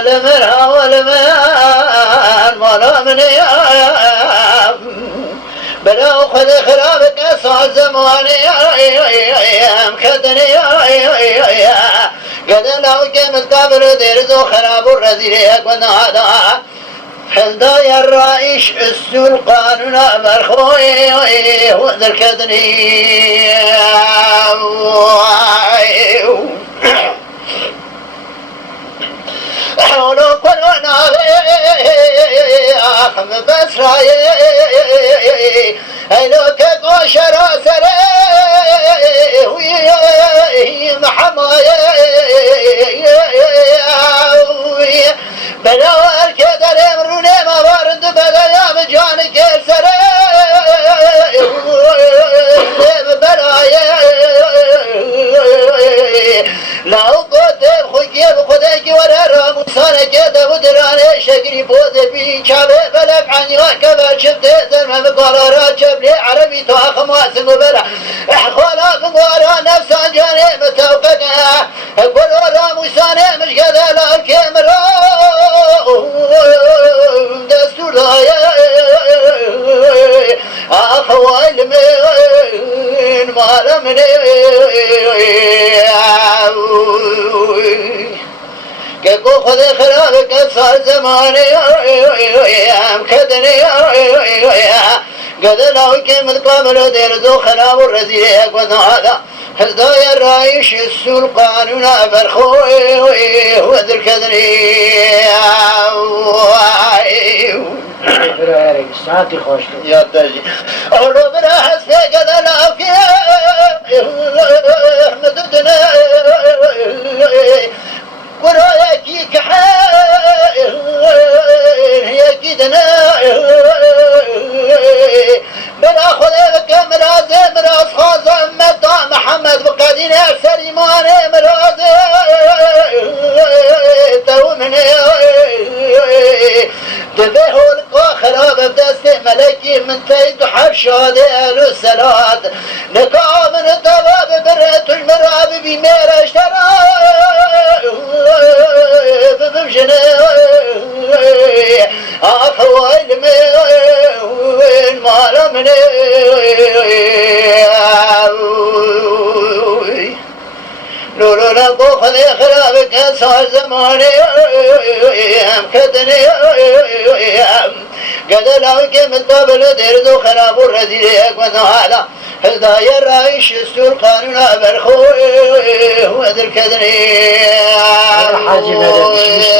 والمرها والمان ولا من بلا خذ خرابك صعد زماني مكدني قد لو كمت قبل ديرزو خراب الرزيليك ونهادا حلدا يا الرئيش السلقان مرخوي وذكرني حولو كلنا أخم بسراي هلو كقشرا سري محماي بلا الكدر يمروني ما بارد بلا يا مجانك سري لو قد خجيب خدك ولا رام صانك دودراني شقري بود بي كابه بلك عني وكبر شفت زلمه بقرارات جبلي عربي تواخم واسم وبلا احخولا بقرا نفسا جاني متوقعها قولوا رام صاني مش كذا لا الكاميرا دستور ضايع اخوال من مالمني كيكو خذ خلالك صار زماني مكدني قد لو كمت قبل ديرزو خراب الرزيق ونهادا هدايا الرئيش السلقان برخوي وذكرني ساعتي خوش يا تجي أولو بنا حسبي قد لو مددنا ورايكي كحال هي كدنا بلا خذك مراز مراز خازم مدى محمد وقادين سليمان مراز تومني دبه القا خراب بدست ملكي من تيد حرشاد السلاد نقا من الدواب بريت المراب بمير اشترى بمجني اخوال من مالمني لولو لقو خذي خرابك صار زماني مكدني قد لو كمت قبل ديرزو خراب الرزيق ونهالا هدايا الرئيش السلقان برخوي وذكرني حاجي مالك